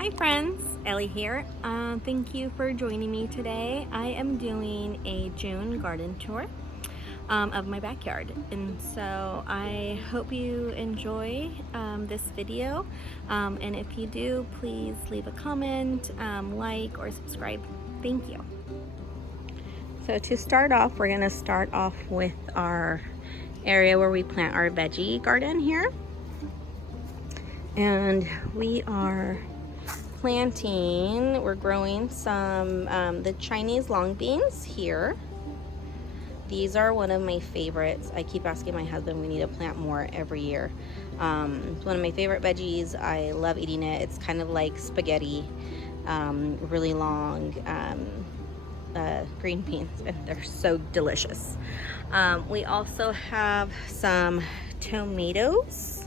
Hi friends, Ellie here. Thank you for joining me today. I am doing a June garden tour of my backyard, and so I hope you enjoy this video, and if you do, please leave a comment, like, or subscribe. Thank you. So to start off, we're going to start off with our area where we plant our veggie garden here, and we are planting, we're growing some the Chinese long beans here. These are one of my favorites. I keep asking my husband, we need to plant more every year. It's one of my favorite veggies. I love eating it. It's kind of like spaghetti, really long green beans, and they're so delicious. We also have some tomatoes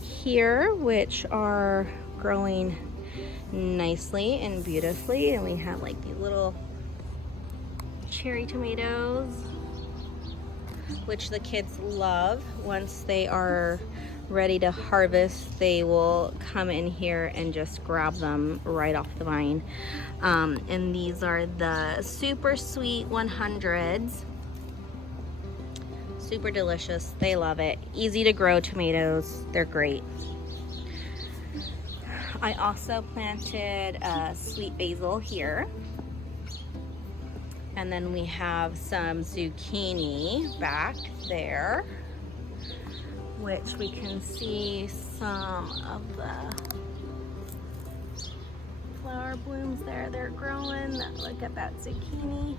here, which are growing nicely and beautifully, and we have like these little cherry tomatoes, which the kids love. Once they are ready to harvest, they will come in here and just grab them right off the vine. And these are the super sweet 100s. Super delicious. They love it. Easy to grow tomatoes. They're great. I also planted sweet basil here. And then we have some zucchini back there, which we can see some of the flower blooms there. They're growing. Look at that zucchini.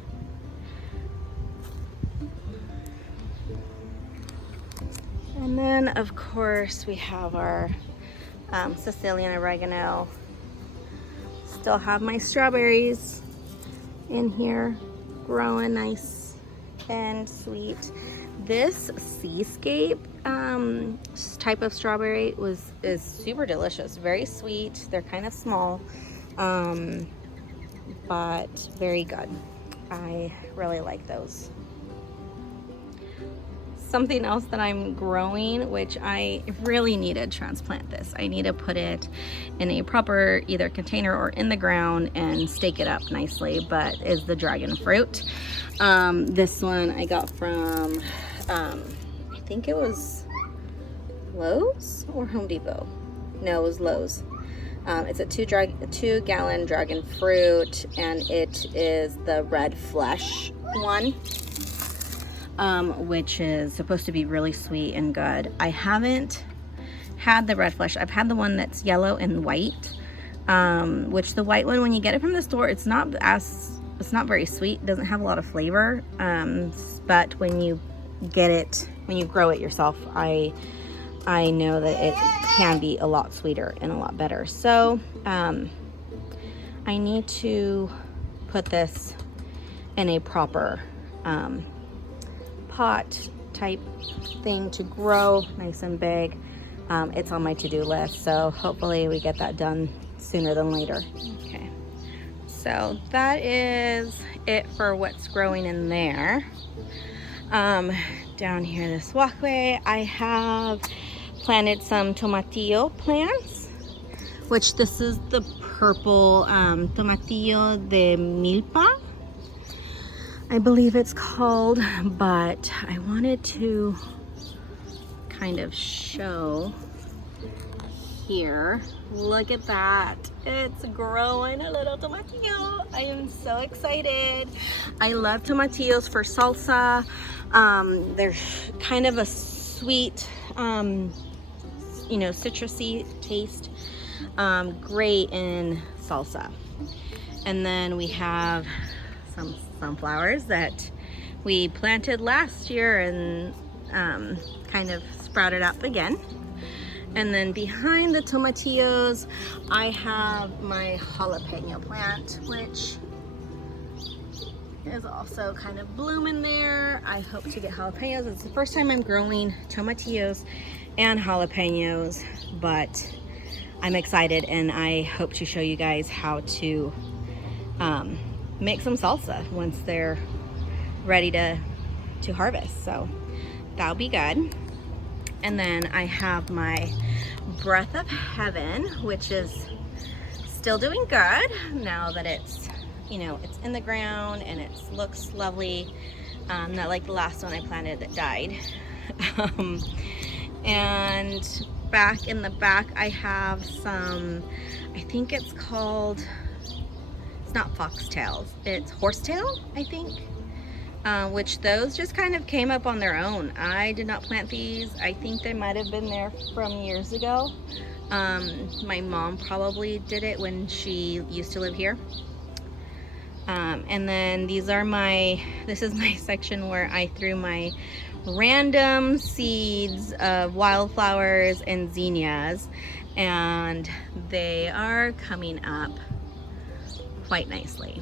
And then, of course, we have our Sicilian oregano. Still have my strawberries in here, growing nice and sweet. This seascape type of strawberry is super delicious, very sweet. They're kind of small, but very good. I really like those. Something else that I'm growing, which I really need to transplant this. I need to put it in a proper either container or in the ground and stake it up nicely, but is the dragon fruit. This one I got from, I think it was Lowe's or Home Depot. No, it was Lowe's. It's a 2-gallon dragon fruit, and it is the red flesh one. Which is supposed to be really sweet and good. I haven't had the red flesh. I've had the one that's yellow and white, which the white one, when you get it from the store, it's not very sweet. It doesn't have a lot of flavor. But when you get it, when you grow it yourself, I know that it can be a lot sweeter and a lot better. So I need to put this in a proper pot type thing to grow nice and big. It's on my to-do list, so hopefully we get that done sooner than later. Okay, so that is it for what's growing in there. Down here, this walkway, I have planted some tomatillo plants, which this is the purple tomatillo de milpa, I believe it's called, but I wanted to kind of show here. Look at that. It's growing a little tomatillo. I am so excited. I love tomatillos for salsa. They're kind of a sweet, citrusy taste. Great in salsa. And then we have some sunflowers that we planted last year and kind of sprouted up again. And then behind the tomatillos, I have my jalapeno plant, which is also kind of blooming there. I hope to get jalapenos. It's the first time I'm growing tomatillos and jalapenos, but I'm excited, and I hope to show you guys how to make some salsa once they're ready to harvest. So that'll be good. And then I have my Breath of Heaven, which is still doing good now that it's, you know, it's in the ground and it looks lovely. Not like the last one I planted that died. And back in the back I have some, I think it's called, it's not foxtails, it's horsetail, I think. Which those just kind of came up on their own. I did not plant these. I think they might have been there from years ago. My mom probably did it when she used to live here. And then these are this is my section where I threw my random seeds of wildflowers and zinnias, and they are coming up quite nicely.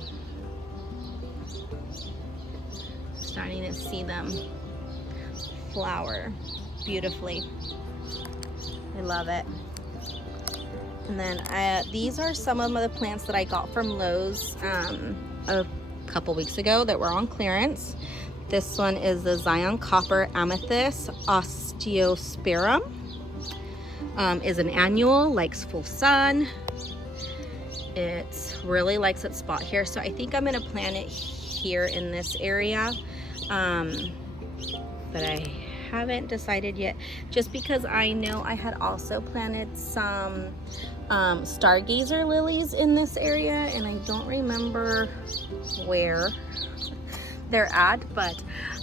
Starting to see them flower beautifully. I love it. And then these are some of the plants that I got from Lowe's a couple weeks ago that were on clearance. This one is the Zion Copper Amethyst Osteospermum. Is an annual, likes full sun. It really likes its spot here, so I think I'm gonna plant it here in this area. But I haven't decided yet, just because I know I had also planted some stargazer lilies in this area, and I don't remember where they're at, but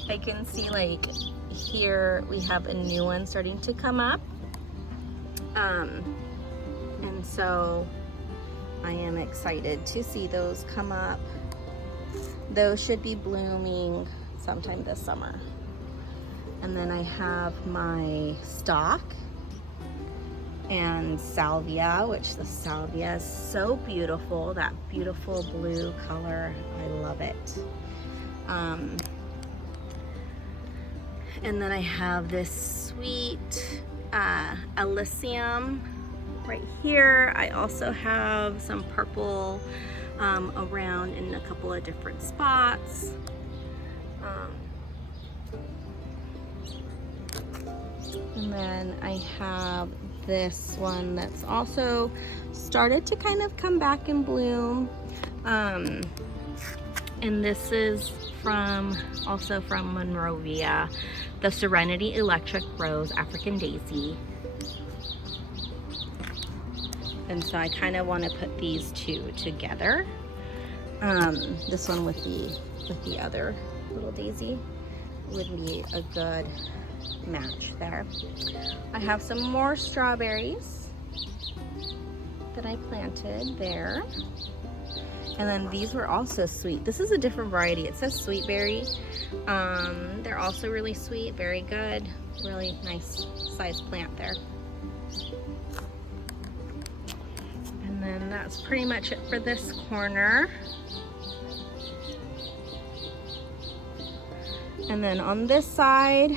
I can see like here we have a new one starting to come up. And so I am excited to see those come up. Those should be blooming sometime this summer. And then I have my stock and salvia, which the salvia is so beautiful, that beautiful blue color. I love it. And then I have this sweet Alyssum right here. I also have some purple around in a couple of different spots. And then I have this one that's also started to kind of come back and bloom. And this is also from Monrovia, the Serenity Electric Rose African Daisy. And so I kind of want to put these two together. This one with the other little daisy would be a good match there. I have some more strawberries that I planted there. And then these were also sweet. This is a different variety. It says sweet berry. They're also really sweet, very good. Really nice sized plant there. And then that's pretty much it for this corner. And then on this side,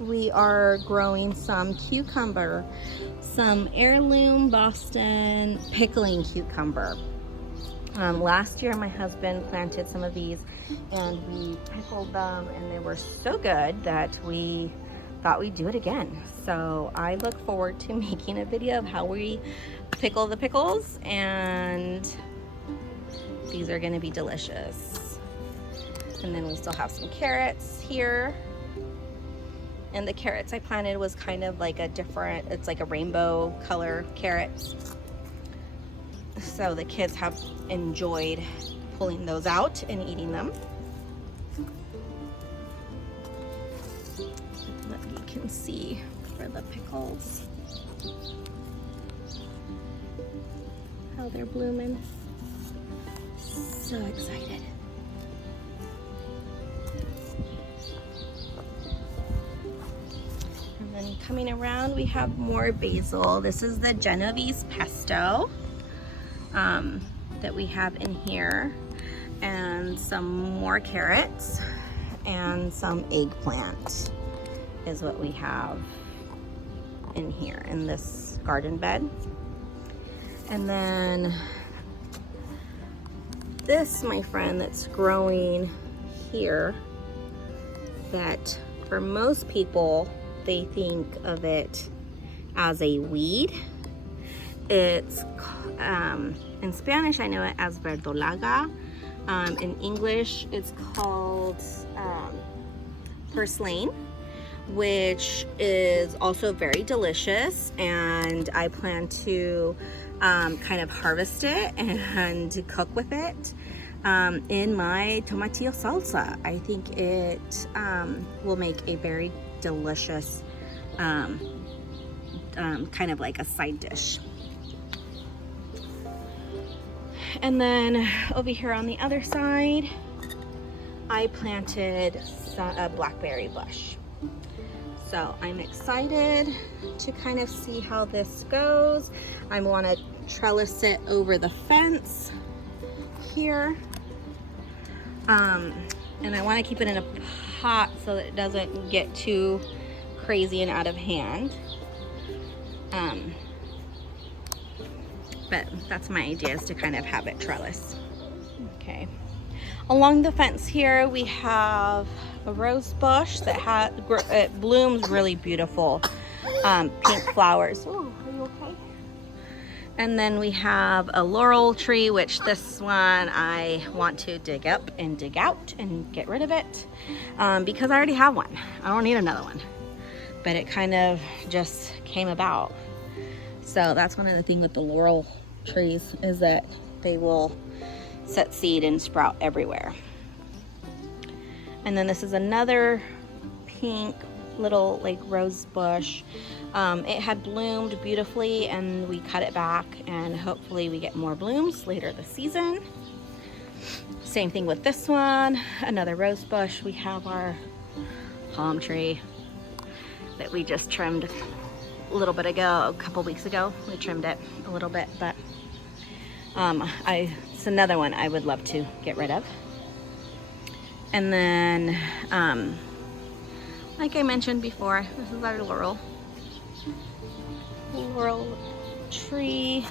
we are growing some cucumber, some heirloom Boston pickling cucumber. Last year my husband planted some of these and we pickled them, and they were so good that we thought we'd do it again. So I look forward to making a video of how we pickle the pickles, and these are going to be delicious. And then we still have some carrots here. And the carrots I planted was kind of like it's like a rainbow color carrots. So the kids have enjoyed pulling those out and eating them. You can see for the pickles how they're blooming. So excited. And then coming around, we have more basil. This is the Genovese pesto that we have in here, and some more carrots and some eggplant is what we have in here in this garden bed. And then this, my friend, that's growing here, that for most people they think of it as a weed. in Spanish I know it as verdolaga. In English it's called purslane, which is also very delicious, and I plan to kind of harvest it and cook with it in my tomatillo salsa. I think it will make a very delicious kind of like a side dish. And then over here on the other side, I planted a blackberry bush. So I'm excited to kind of see how this goes. I want to trellis it over the fence here. And I want to keep it in a pot so that it doesn't get too crazy and out of hand. But that's my idea, is to kind of have it trellis. Okay. Along the fence here, we have a rose bush that it blooms really beautiful pink flowers. Oh, are you okay? And then we have a laurel tree, which this one I want to dig up and dig out and get rid of it because I already have one. I don't need another one. But it kind of just came about. So that's one of the things with the laurel trees, is that they will set seed and sprout everywhere. And then this is another pink little like rose bush. It had bloomed beautifully and we cut it back, and hopefully we get more blooms later this season. Same thing with this one, another rose bush. We have our palm tree that we just trimmed a little bit ago, a couple weeks ago. We trimmed it a little bit, but it's another one I would love to get rid of. And then, like I mentioned before, this is our laurel tree.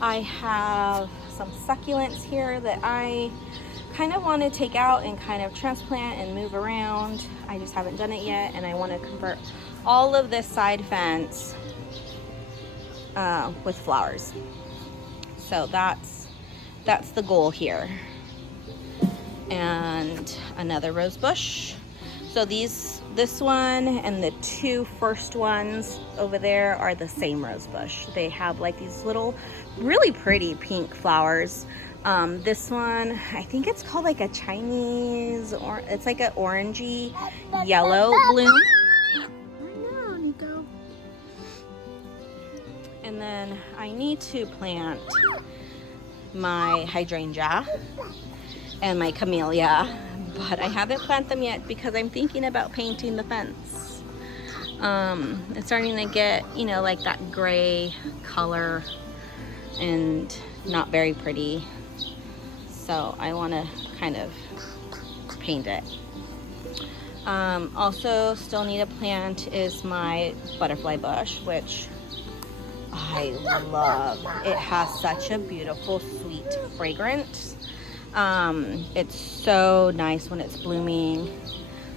I have some succulents here that I kind of want to take out and kind of transplant and move around. I just haven't done it yet, and I want to convert all of this side fence with flowers. So that's the goal here. And another rose bush. So this one and the two first ones over there are the same rose bush. They have like these little really pretty pink flowers. This one, I think it's called like a Chinese, or it's like an orangey yellow bloom. I know, Nico. And then I need to plant my hydrangea and my camellia, but I haven't planted them yet because I'm thinking about painting the fence. It's starting to get, you know, like that gray color and not very pretty. So I want to kind of paint it. Also still need to plant is my butterfly bush, which I love. It has such a beautiful sweet fragrance. It's so nice when it's blooming.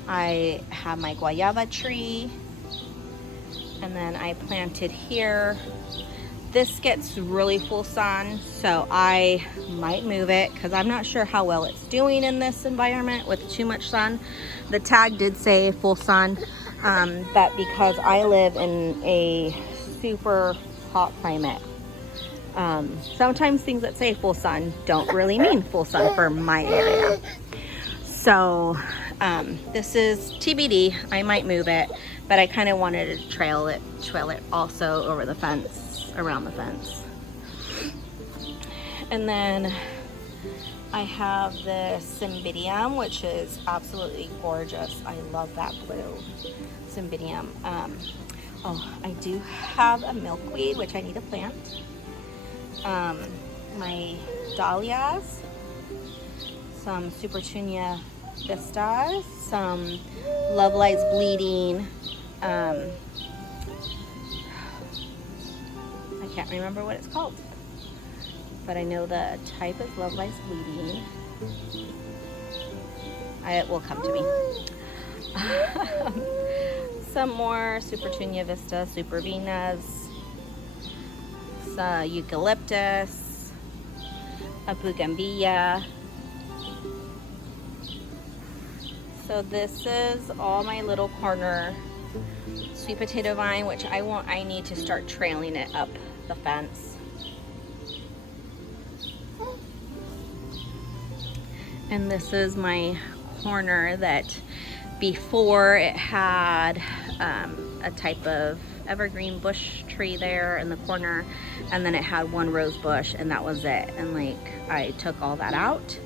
I have my guayaba tree, and then I planted here. This gets really full sun, so I might move it because I'm not sure how well it's doing in this environment with too much sun. The tag did say full sun, but because I live in a super hot climate, sometimes things that say full sun don't really mean full sun for my area. So this is TBD. I might move it, but I kind of wanted to trail it also over the fence, around the fence. And then I have the cymbidium, which is absolutely gorgeous. I love that blue cymbidium. Oh, I do have a milkweed, which I need to plant. My dahlias, some Supertunia vistas, some Love Lies Bleeding. I can't remember what it's called, but I know the type is Love Lies Bleeding. It will come to me. Some more Supertunia Vista, Supervenas, eucalyptus, a bougainvillea. So this is all my little corner sweet potato vine, which I need to start trailing it up the fence. And this is my corner that before it had a type of evergreen bush tree there in the corner, and then it had one rose bush, and that was it. And like, I took all that out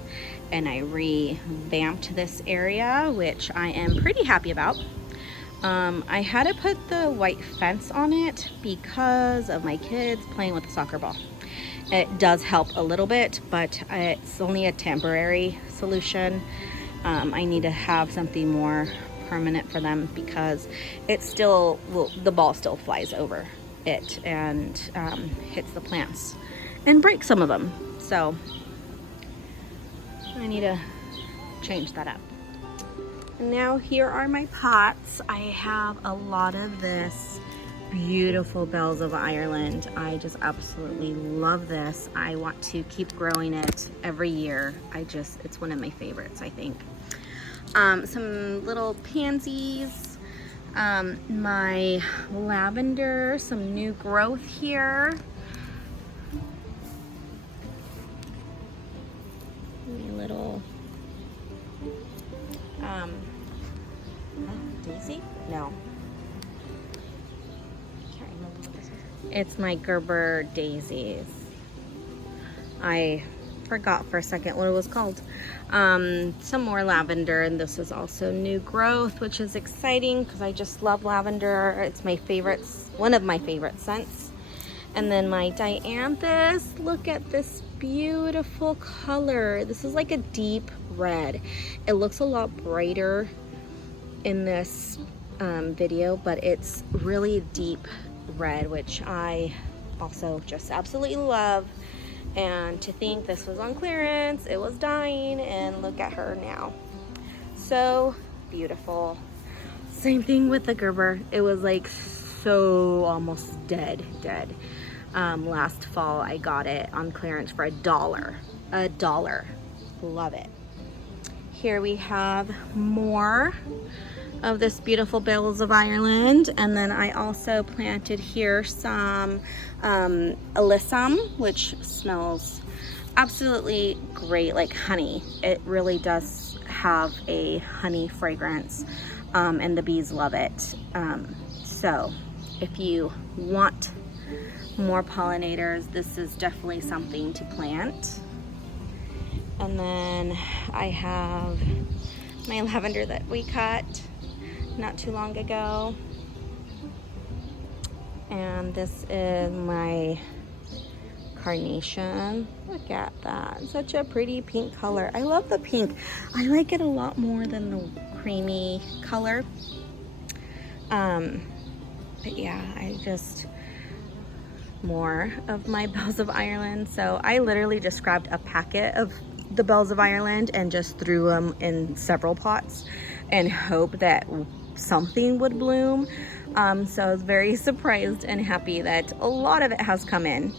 and I revamped this area, which I am pretty happy about. I had to put the white fence on it because of my kids playing with the soccer ball. It does help a little bit, but it's only a temporary solution. I need to have something more permanent for them because it still, well, the ball still flies over it and hits the plants and breaks some of them. So I need to change that up. And now here are my pots. I have a lot of this beautiful Bells of Ireland. I just absolutely love this. I want to keep growing it every year. It's one of my favorites, I think. Some little pansies, my lavender, some new growth here. Little daisy? No. Can't remember what this is. It's my Gerber daisies. I forgot for a second what it was called. Some more lavender, and this is also new growth, which is exciting because I just love lavender. It's my favorite, one of my favorite scents. And then my dianthus, look at this beautiful color. This is like a deep red. It looks a lot brighter in this video, but it's really deep red, which I also just absolutely love. And to think this was on clearance, it was dying, and look at her now. So beautiful. Same thing with the Gerber. It was like so almost dead. Last fall I got it on clearance for $1. Love it. Here we have more of this beautiful Bells of Ireland, and then I also planted here some alyssum, which smells absolutely great, like honey. It really does have a honey fragrance, and the bees love it. So if you want more pollinators, this is definitely something to plant. And then I have my lavender that we cut not too long ago, and this is my carnation. Look at that, such a pretty pink color. I love the pink. I like it a lot more than the creamy color. But yeah, more of my Bells of Ireland. So I literally just grabbed a packet of the Bells of Ireland and just threw them in several pots and hope that something would bloom. So I was very surprised and happy that a lot of it has come in.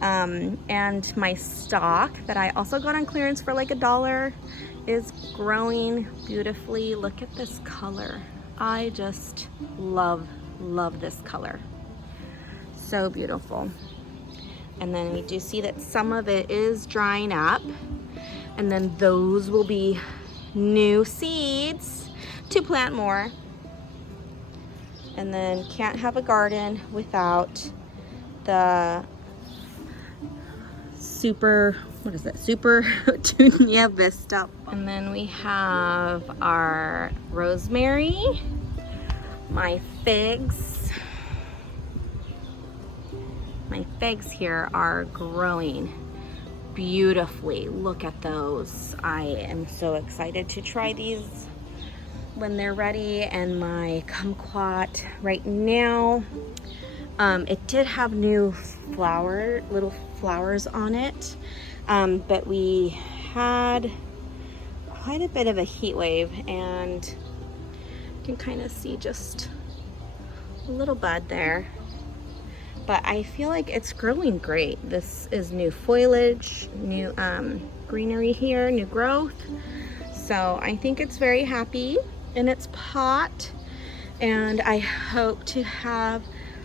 And my stock that I also got on clearance for like $1 is growing beautifully. Look at this color. I just love this color. So beautiful. And then we do see that some of it is drying up, and then those will be new seeds to plant more. And then can't have a garden without the Super Tunia Vista. And then we have our rosemary, my figs. My figs here are growing beautifully. Look at those. I am so excited to try these when they're ready. And my kumquat right now, it did have new little flowers on it, but we had quite a bit of a heat wave, and you can kind of see just a little bud there. but I feel like it's growing great. This is new foliage, new greenery here, new growth. So I think it's very happy in its pot, and I hope to have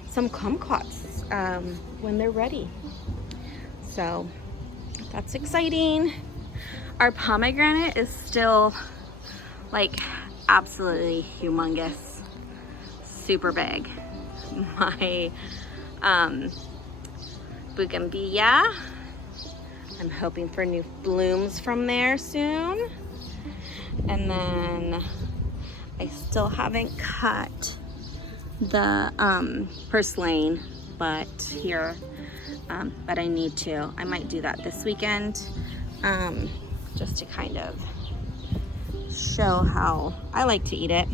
some kumquats when they're ready. So that's exciting. Our pomegranate is still like absolutely humongous, super big. My bougainvillea, I'm hoping for new blooms from there soon. And then I still haven't cut the purslane, but I need to. I might do that this weekend, just to kind of show how I like to eat it.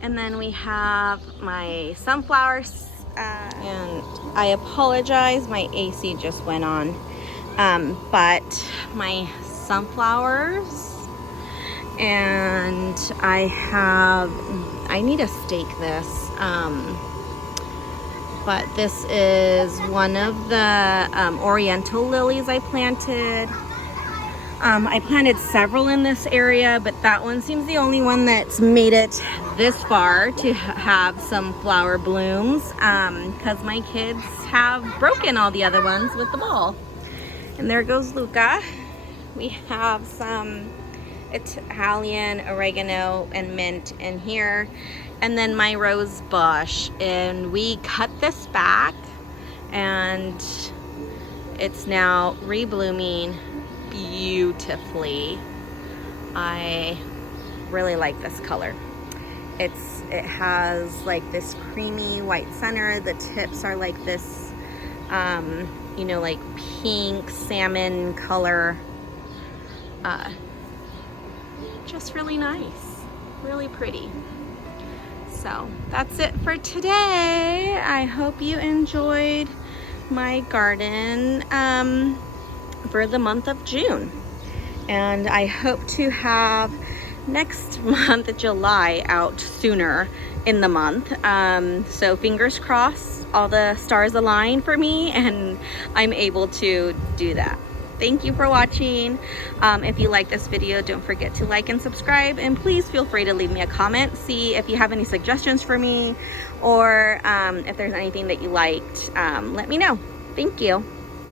And then we have my sunflowers, and I apologize, my AC just went on, but my sunflowers, and I need to stake this, but this is one of the oriental lilies I planted. I planted several in this area, but that one seems the only one that's made it this far to have some flower blooms, because my kids have broken all the other ones with the ball. And there goes Luca. We have some Italian oregano and mint in here, and then my rose bush, and we cut this back and it's now reblooming beautifully. I really like this color. It has like this creamy white center. The tips are like this you know, like pink salmon color. Just really nice, really pretty. So that's it for today. I hope you enjoyed my garden for the month of June, and I hope to have next month, July, out sooner in the month. So fingers crossed, all the stars align for me and I'm able to do that. Thank you for watching. If you like this video, don't forget to like and subscribe, and please feel free to leave me a comment. See if you have any suggestions for me, or if there's anything that you liked, let me know. Thank you.